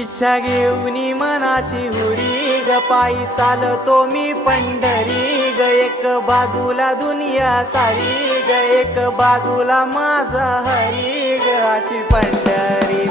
इच्छा घेऊनी मनाची हुरी ग पायी चालतो मी पंढरी ग एक बाजूला दुनिया सारी ग एक बाजूला माझा हरी ग अशी पंढरी